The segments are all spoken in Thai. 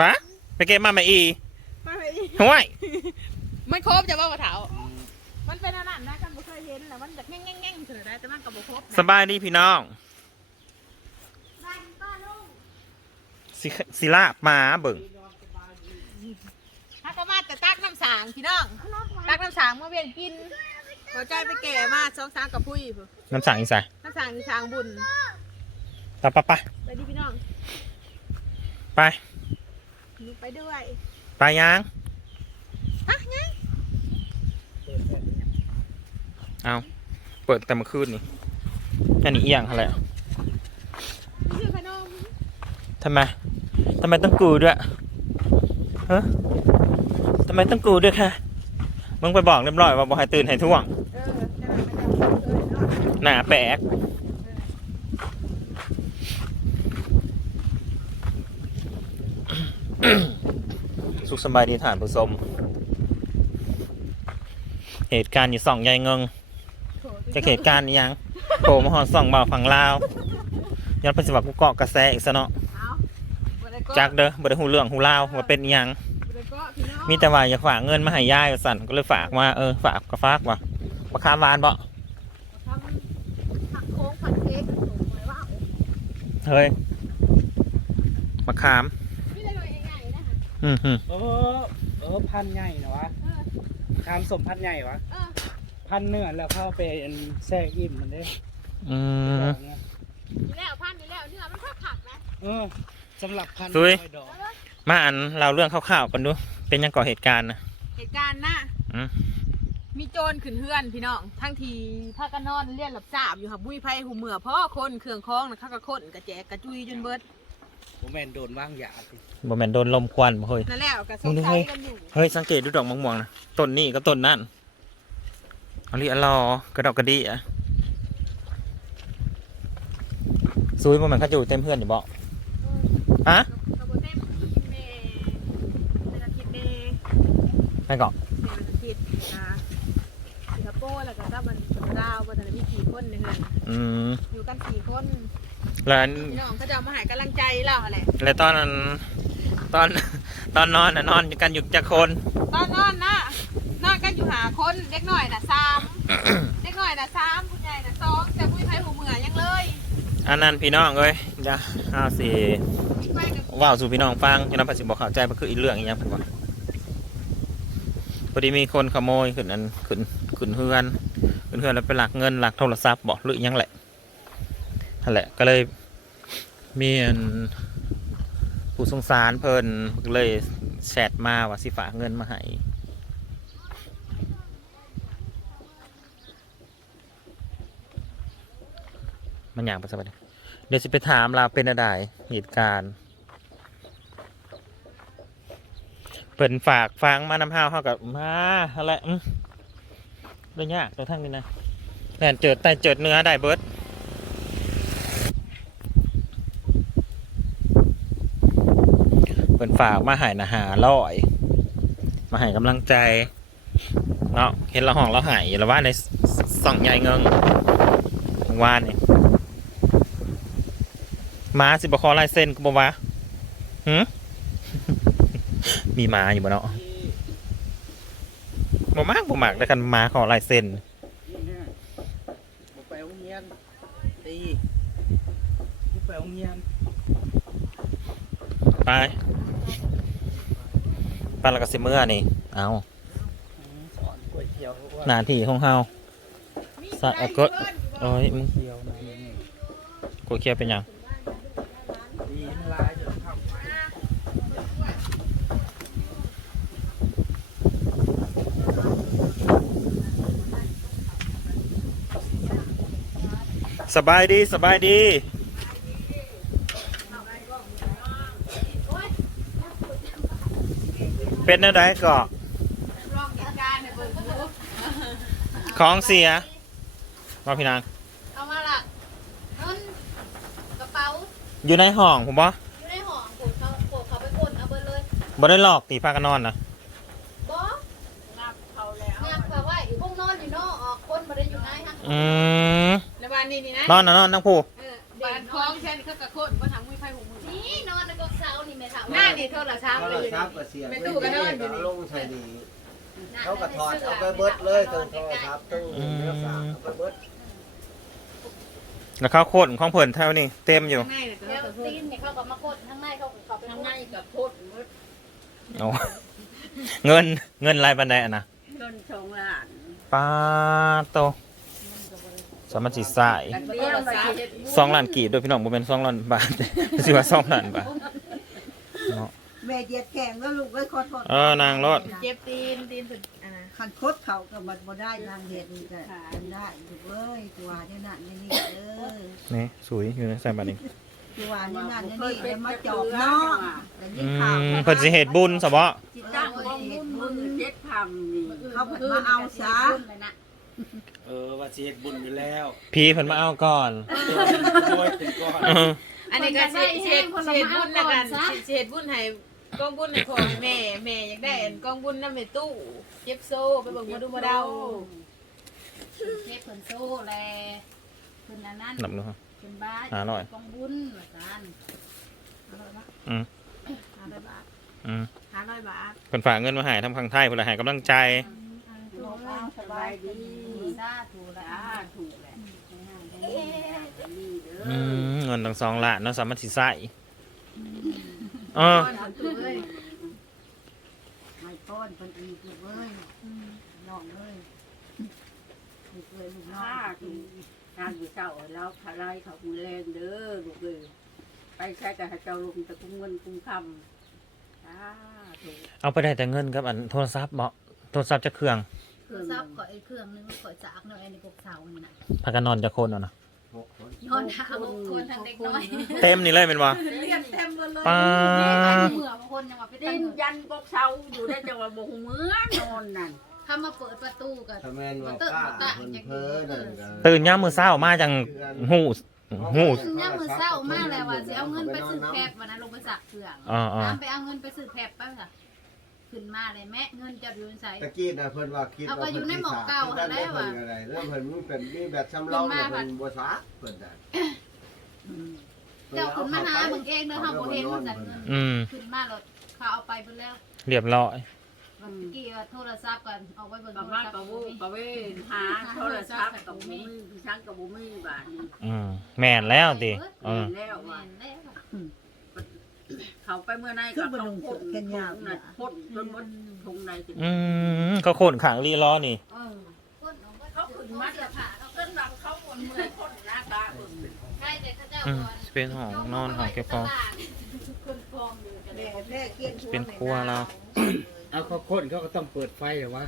มาไปเก็บมาไหมอีมาไปอีกห่วยมันครบจะว่ากระเถามันเป็นอันนั้นนะกันบ่เคยเห็นแล้วมันจะแง่งแง่งแง่งเถือได้แต่มันก็บ่ครบนะสบายดีพี่น้องสิสิลาบหมาเบิ่งถ้าก็มาแต่ตักน้ำสางพี่น้อง ตักน้ำสางมาเวียนกินพอใจไปแก่มาสองสางกับพุ้ยพุ่นน้ำสั่งอีสายน้ำสางที่สางบุญตาปะปะไปดิพี่น้อง ไป หนูไปด้วยไปยังฮะไงเอาเปิดแต่เมื่อคืนนี่อันนี้เอียงอะไรนี่คือขนมทำไมทำไมต้องกูด้วยฮะทำไมต้องกูด้วยค่ะมึงไปบอกเรียบร้อยว่าบอกให้ตื่นให้ท่วง เออนั่นแหละมันจะเอาเออเนาะหน้าแปลก สุขสบายดีฐานผู้ชมเหตุการณ์อยู่สองยายเงิงโถจะเหตุการณ์อิหยังโผล่มาหอนสองบ่าวฝั่งลาวย้อนเป็นสิว่ากูเกาะกระแสอีกซะเนาะเอาบ่ได้ก็จักเด้อบ่ได้หูเรื่องหูลาวว่าเป็นอิหยังบ่ได้ก็พี่น้องมีแต่ว่าอยากฝากเงินมาให้ยายว่าสั่นก็เลยฝากมาเออฝากก็ฝากว่ะมะขามหวานบ่ทำผักโค้งผัดเค้กส่งไปว่าเฮ้ยมะขาม อืมอืมเออ เออพันใหญ่นะวะเออคามสมพันใหญ่วะเออ พันเนื้อแล้วเข้าไปอันแทรกอิ่มมันเด้อืม นี่แล้วพันนี่แล้วเนื้อมันก็ผักนะเออสำหรับพันซุย ร้อดอก มาอันเราเรื่องคร่าวๆกันดู เป็นยังก่อเหตุการณ์นะ เหตุการณ์น่ะอืม มีโจรขึ้นเฮือนพี่น้อง ทั้งทีพากันนอนเลี้ยนหลับสาบอยู่ค่ะบุ้ยไผ่หูเหมือพ่อคนเครื่องคล้องนะข้ากระคนกระแจกกระจุยจนเบิด ผมแมนโดนว่างยาสิบ่แม่นโดนลมควันบ่เฮ้ย นั่นแหละกระสมึงงดูสัเฮ้ยยกันอยู่เฮ้ย สังเกตดูดอกมะม่วงนะต้นนี้กับต้นนั่นเอาลีอะลอกระดอกกระดีอะซุยบ่แม่นเขาอยู่เต็มเพื่อนอยู่บ่ฮะกระโบเต็มเมเป็นอาทิตย์เมไปก่อนเป็นอาทิตย์นะสิงคโปร์แล้วก็ถ้ามันดาวบัตรมีกี่คนเนี่ยอืมอยู่กันสี่คน แล้วอันพี่น้องเขาจะเอามาให้กำลังใจเราอะไรแล้วตอนนั้นตอนตอนนอนน่ะนอนกันอยู่จักคน ตอนนอนนะนอนกันอยู่หาคนเด็กหน่อยน่ะสามเด็กหน่อยน่ะสามผู้ใหญ่น่ะสองแต่ผู้ชายหูเหมือยังเลยอันนั้นพี่น้องเอ้ยเดี๋ยวเอาสิมีไฟกับว่าวสู่พี่น้องฟังพี่น้องภาษีบอกเข้าใจมันคืออีกเรื่องอีกอย่างเพิ่นว่าพอดีมีคนขโมยขึ้นอันขึ้นขึ้นเฮือนขึ้นเฮือนแล้วไปหลักเงินหลักโทรศัพท์บอกหรืออิหยังแหละ นั่นแหละก็เลยมีอันผู้สงสารเพิ่นเลยแชทมาว่าสิฝากเงินมาให้มันอย่างประสบการเดี๋ยวจะไปถามเราเป็นอะไรเหตุการณ์เปิ่นฝากฟังมานำห้าวเขากับมาอะไรอืมเรื่องยากตัวทั้งนี้นะแน่นเจิดแต่เจิดเนื้อได้เบิร์ดเปิ่ นฝากมาใหายนะหาร้อย มาใหายกำลังใจเนาะเห็นเราห้องเราใหายแล้วว่าในสองใหญ่เงิงว่านี่มาสิบคอลายเส้นกูบอกว่าหืมมีหมาอยู่บ่เนาะบ่มากบ่มากแล้วกันหมาขอลายเส้นนี่เนี่ยผมไปโรงเรียนตีผมไปโรงเรียนไป ไปแล้วก็สิเมื่อนี่ เอาสอนก๋วยเตี๋ยวว่าหน้าที่ของเฮาสะได้ก็เพิ่นโอ้ยมึงเตี๋ยวนะนี่กูเคลียร์เป็นหยังดีมันลายเดี๋ยวเข้าไปสบายดีสบายดี เป็นอะไรก็ลองเหตุการณ์ให้เบิ่งดูของเสียมาพี่นางเอามาละเงินกระเป๋าอยู่ในห้องผมบ่อยู่ในห้องปวดเขาปวดเขาไปกดเอาเบิดเลยบ่ได้หลอกตีพากันนอนนะบอนับเขาแล้วนับเขาไว้พวกนอนอยู่นอกออกคนมาได้อยู่ไหนฮะอืมในบ้านนี้นี่นะนอนนะนอนนั่งผู้เออบ้านคของแค่นี้เขากระโคนบ่ทำมุ้ยไผหูมือนี่นอนในกอกเสานี่แม่เฒ่าหน้านี่โทรศัพท์โทเลรยศัพท์ก็เสียไม่ไม่ตู้ตู้กักันนเนาะเนาะลงใส่นี่เขาก็ถอดเอาไปเบิดเลยตู้โทรศัพท์ตู้โทรศัพท์เอาไปเบิดแล้วข้าวโคตรของเพิ่นเท่านี้เต็มอยู่ข้างในเนี่ยแล้วเขากระโคตีนนเนี่ยเขาก็มากดข้างในเขาก็เข้าไปทางในกับโพดหมดโอ้เงินเงินรายบันไดอะนะเงินสองล้านปาโตสามัญสิสายกันเลี้ยงไปเฮ็ดสองล้านกีบโดยพี่น้องบ่เป็นสองล้านบาทสิว่าสองล้านบาทเนาะแม่เดียดแข่งแล้วลูกไว้ขอโทษเออนางรอด เจ็บตีนตีนสุดอ่าคันคดเขาก็มันบ่ได้นางเห็ดนี่ก็เป็นได้ถูกเว้ยตัวเนี่ยนั่นนี่นี่เออนี่สวยอยู่ในใส่บัตรนี้ตัวเนี่ยนั่นนี่นี่แล้วมาจอบเนาะแต่นี่อืข่าวมเพิ่นสิเฮ็ดบุญซะบ่จิตจ้าตั้งงบ่เห็ดบุญบุมืญอเจ็ดทำนี่เขาผัดมาเอาซะเลยนะเออว่าสิเฮ็ดบุญอยู่แล้วพี่เพิ่นมาเอาก่อนโดยเป็นก้อน เอออันนี้ก็เสียเสียเสียบุญแล้วกันเสียบุญให้ กองบุญให้พ่อให้แม่แม่อยากได้อันกองบุญนำในตู้เจ็บโซ่ไปเบิ่งมาดูมาเดาเทพเพิ่นโซ่แลเพิ่นอันนั้นนับดูครับเพิ่นบ้าหาหน่อย กองบุญว่าซั่นเอาเลยนะอืมหาได้บาทอืม500บาทเพิ่นฝากเงินมาให้ทำข้างไทยเพิ่นละให้กำลังใจโลกเอาสบายดีสาธุละจ้าถูกแหละเอ๊ะนี่เด้อือมเงินตั้งสองล้านเนาะสามัญสิใส่ เออก้อนตู้เอ้ยไม่ป้อนเพิ่นอีกลูกเอ้ยน้องเอ้ยลูกเอ้ยลูกน้อถ้างถูกทางอยู่เจ้าแล้วพลายเขามือแรงเด้อลูกเอ้ยไปใช้กับเจ้าลงตะกุ้งเงินกุ้งคำจ้าถูกเอาไปได้แต่เงินกับอันโทรศัพท์บ่โทรศัพท์จะเครื่องโทรศัพท์ข่อยเครื่องนึงข่อยจากหน่อยอันนี้กอกเสานี่น่ะพากันนอนจะคนเอานะ หกคนย้อนหาบางคนทางเด็กน้อยเต็มนี่เลยเป็นบ่เรียนเต็มหมดเลยป้าเมื่อบางคนยังว่าไปดิตั้งนยันกกเสาอยู่ได้จังหวะบ่หูเมือนอนนั่นเข้ามาเปิดประตูกันถ้าแม่นว่าป้าเพิ่นเพ้อนั่นก็ตื่นย่ามมือเช้ามาจังหูหูเนี่ยมือเศร้ามากเลยว่าสิเอาเงินไปซื้อแพบวันนั้นลงไปสักเครื่องอ่าอ่าน้ำไปเอาเงินไปซื้อแพบป่ะค่ะ ขึ้นมาเลยแม่เงินจะอยู่ในใส่ ตะกี้น่ะเพิ่นว่าคิดว่าเอาก็อยู่ในหม้อเก่าพิ่นแล้วเพิ่อะนอะไรแล้วเพิ่นมันเป็นมีแบบสำรองแล้วเพิ่นบ่ซาเพิ่นน่ะเจ้าขึ้นมาหาเบิ่งเองเด้อเฮาบ่เห็นมันจัดเงินอืม ขึ้นมารถเขาเอาไปเบิ่งแล้วเรียบร้อยเมื่อกี้ว่าโทรศัพท์กันเอาไว้เบิ่งกับโทรว่าศัพกับท์วูกับเว้หาโทรศัพท์กับบุ้มีพี่ช้างกับบุ้มีบาทนี่อืม แม่นแล้วติเออ แล้วแม่ว่านแล้ว เขาไปเมื่อไหร่ก็ต้องพ่นพ่นน่ะพ่นจนหมดทงในถึงอืมเขาโคนขังรีล้อนี่ เออคนเอาไว้เขาขึ้นมาเสื้อผ้าเขาต้นดังเขาหมดเมื่อยพ่นหน้าตาเบิ่งใช่แต่เขาเจ้าอืมก่อนเป็นห้องนอนห้องเก็บของคนฟองอยู่กันเลแม่ยแม่เกี้ยนหัวเป็นครัวเรา เอาเขาคนเขาก็ต้องเปิดไฟเหรอวะ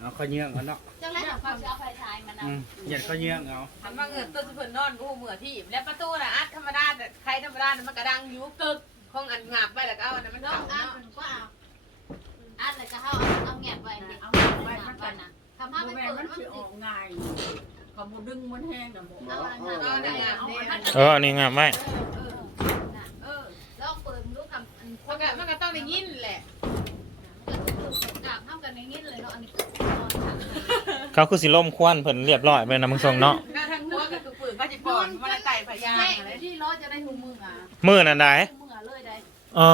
เอาเขาเยื่องเอาเนาะจังไรของเขาจะเอาไฟฉายมานะอืมเหยียดเขาเยื่องเอาทำมาเงินต้นเพิ่นนอนกูเหมือที่แล้วประตูน่ะอัดธรรมดาแต่ใครธรรมดาน่ะมันกระดังอยู่กึกของอันงาบไปแล้วก็เอาอันนั้นมันน้ต้อองงอาเนาะมันก็เอาอันเลยก็เอาเอาแงบไว้เอาไว้มันกันนะทำให้บุมันแม่เปิดมันมันสิติอดอกง่ายเขาบุดึงมันแห้งกับบุเอาอันนั้นเอาเอาอันนั้นเอาเอาอันอันั้นนเอออันนี้งามไว้เออลองเปิดดูคำอันมันก็มันก็ต้องได้ยินแหละ กาบเท่ากันในนี้เลยเนาะอันนี้เขาคือสิล่มควันเพิ่นเรียบร้อยไปนะมึงทรงเนาะก็ทั้งหัวกับตัวปืนก็จะปอนมันไต่พยางแม่อะไรที่ล้อจะได้หูมืออะมื้อนั้นได้หูมือเลยได้อ๋อ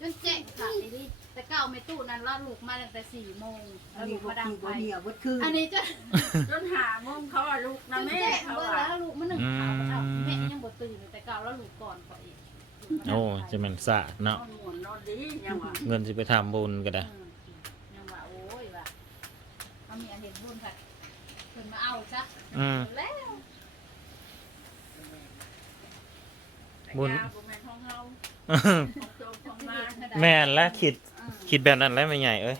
จนเจ๊ค่ะนี่แต่เก้าไม่ตู้นั้นล่าลูกมาตั้งแต่สี่โมงอันลูนี้กบ่มาดังขี้ไฟบ่เหี่ยวบ่คืนอันนี้จะจนหาโมงเขาว่าลูกจนะนแม่เจ๊เขาเมื่อว่าแล้วลูกมาหนึ่งข่าวเอาแม่ยังบ่ตื่นแต่เก้าแล้วลูกก่อนขออีก โอ้จะเป็นสะนอเนาะนหมุนนอนดียังว่าเงินสิไปทำบุญก็ได้ ยังว่าโอ้ยว่าเอามีอันเห็นบุญค่ะเพิ่นมาเอาจ้ะอืม แล้วบุญ ยาบุญแม่ของเฮาของโจของมาแม่นและคิดคิดแบบนั้นแล้วไม่ใหญ่เอ้ย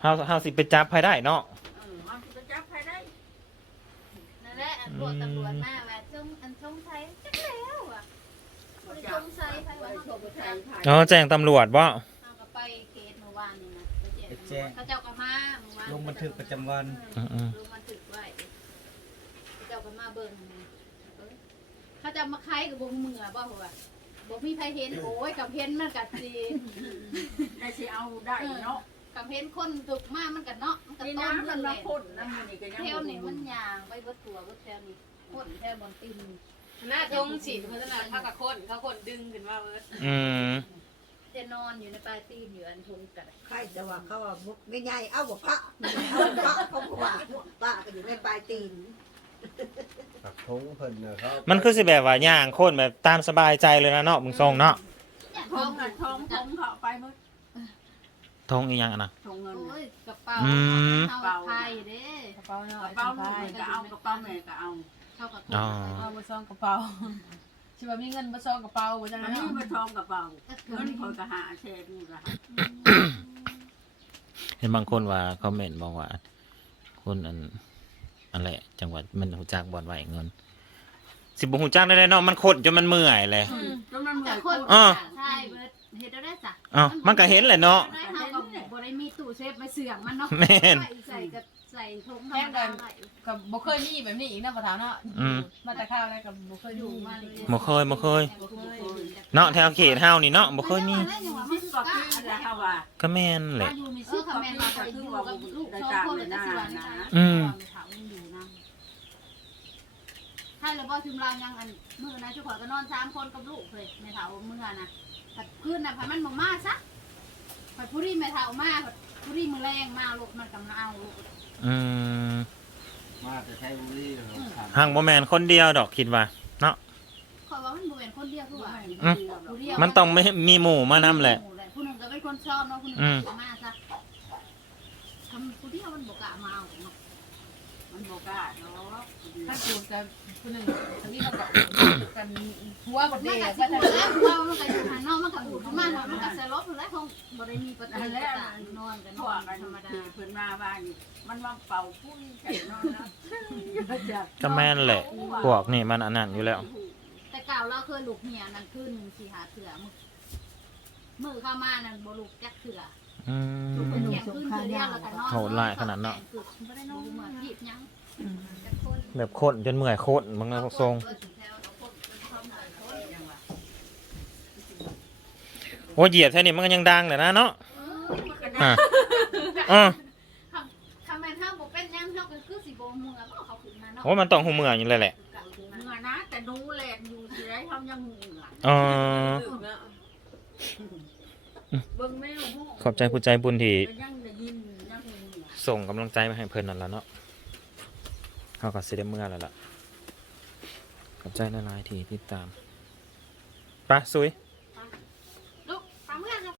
เฮาเฮาสิไปจับภายได้เนาะ เออมันจะจับใครได้นั่นแหละอันตรวจตำรวจมาว่าจงอันจงไทยจักแล้วอะบ่ได้จงใส่ไผ ว่าไปเฮาโชบ่ว์ไปไปใส่ถ่ายอ๋อแจ้งตำรวจบ่เอาก็ไปเกตเมื่อวานนี่นะไปแจ้งเขาเจ้าก็มาเมื่อวานลงบันทึกประจำวัน อืมลงบันทึกไว้เขาเจ้าก็มาเบิ่งนะเอ้ยเขาเจะมาไข่กับวงเมือบ่หัวบ่มีใครเห็นโอ้ยกับเห็นมันกัดจีได้สิเอาได้เนาะกับเห็นคนตุกมามันกัดเนาะมันกัดนี่ต้นน้ำเพื่มัอนนมาเลยพ่นน้ำมันนี่ก็ยังเทวนี่มันยางไปเบิดตัวเบิดแถวนี่คนแค่บนตีน หน้าทงฉีดพัฒนาเขากับคนเขาคนดึงขึ้นมาเบิดอืมจะนอนอยู่ในปลายตีนอยู่อันทงกันใครจะว่าเขาว่ามุกไม่ใหญ่เอาบ่ปะเอาบ่ปะเขาก็ว่าปะก็อยู่ในปลายตีนตักทงเพิ่นน่ะเขามันคือสิแบบว่าย่างโคนแบบตามสบายใจเลยนะเนาะมึงทรงเนาะท้องน่ะท้องท้องเขาไปหมด ทงอีหยังอะนะท้องเงินโอ้น่ะยกระเป๋าอืม เท่าไทยเด้กระเป๋าเนาะกระเป๋าหนูก็เอากระเป๋าแม่ก็เอาเท่ากับอ๋อ เอาบ่ซองกระเป๋าชิว่ามีเงินบ่ซองกระเป๋าบ่จังอันนั้นนี้เนาะมาท้องกระเป๋าเงินคอยก็หาแชร์ดูละเห็นบางคนว่าคอมเมนต์บอกว่าคนอันอันแหละจังหวัดมันหูจักบอลไหวเงิน สิบหูจักได้เลยเนาะมันขดจนมันเมื่อยเลย จนมันเหมืแต่อนคนอ่าใช่เบิดเฮ็ดได้จ้ะอ้าวมันก็เห็นแหละเนาะ ได้เฮาก็บ่ได้มี ตู้เซฟไปเสื่องมันเนาะแม่น ใส่ใส่กับใส่ถุงธรรมดาไว้ก็บ่เคยมีแบบนี้อีกนะพ่อถามเนาะอืม มาแต่ข้าวแล้วก็บ่เคยออยู่ยู่มามาเลเลยยบ่เคยบ่เคย บ่เคยเนาะแถวเขตเฮานี่เนาะบ่เคยมีมันก็คือแล้วค่ะว่า ก็แม่นแหละ อยู่มีเอซื้ออคำคำแม่แม่นนมามาก็ก็อคือยู่ว่ากับบุลูกได้สองตามคนเลยก็นะสิว่านะอืมอยู่นะถ้าเราบ่ถึงเรายังอันมื้อนะชุกข่อยก็นอน3คนกับลูกเฮ้ยแม่เฒ่ามื้อน่ะผัดคืนน่ะผัดมันบ่มาซะผัดผู้รีแม่เฒ่ามาผัด ผู้รีมื้อแรงมาลูกมันก็มาเอาลูกอืมมาแต่ใช้บุรีเหรอครับห่างบ่แม่นคนเดียวดอกคิดว่าเนาะข่อยว่ามันบ่เป็นคนเดียวคือว่าอืม ผู้เดียวมันต้องไม่มีหมู่มานำแหละ ผู้หนึงก็เป็นคนชอบเนาะผู้หนึงอืม ก็มาซะทำผู้เดียวมันบ่กล้ามาเอาเนาะ มันบอกว่าเนาะถ้ากูจะคนหนึ่งทางนี้เราก็กันหัวหมดมัเดีนยก็วสิก็หูจะแล้วเรามันก็อยู่ข้างนอกมันก็หูขึ้นมาแล้วมันก็สลบแล้วคงบ่ได้มีปฏิกิริยานอนกันนพวอกนกันธรรมดาเพิ่นมาบ้านมันว่าเป่าปุ้ยใส่นอนนะก็แม่นแหละพวกนี่มันอันนั้นอยู่แล้ว แต่เก่าเราเคยลูกเหียนั่นขึ้นสิหาเถื่อมือมือเข้ามานั่นบ่ลูกจักเถื่อ อืมเป็นเที่ยงคืนเถื่อเดียวแล้วก็นอนโหดร้ายขนาดนั้นบ่ได้นอนเหมือนหยิบหยังจักคนแบบโคตรจนเมื่อยโคตรมึงเอาทรง โอ้เหยียดแค่นี้มันก็ยังดังเลยนะเนาะอะอะคำแม่นเฮาบ่เป็นหยังเฮาก็คือสิบ่เมื่อบ่เขาขึ้นมาเนาะโอ้มันต้องหูเมื่อยอยู่เลยแหละเหงื่อนะแต่ดูแลอยู่ที่ไรทำยังเหงื่ออ๋อ เบิ่งแมวห้องขอบใจผู้ใจบุญที่ก็ยังได้ยินยังเหงื่อส่งกำลังใจมาให้เพิ่นนั่นแหละเนาะเขาก็สิได้เมื่อแล้วล่ะขอบใจหลายๆที่ติดตามไปะซุย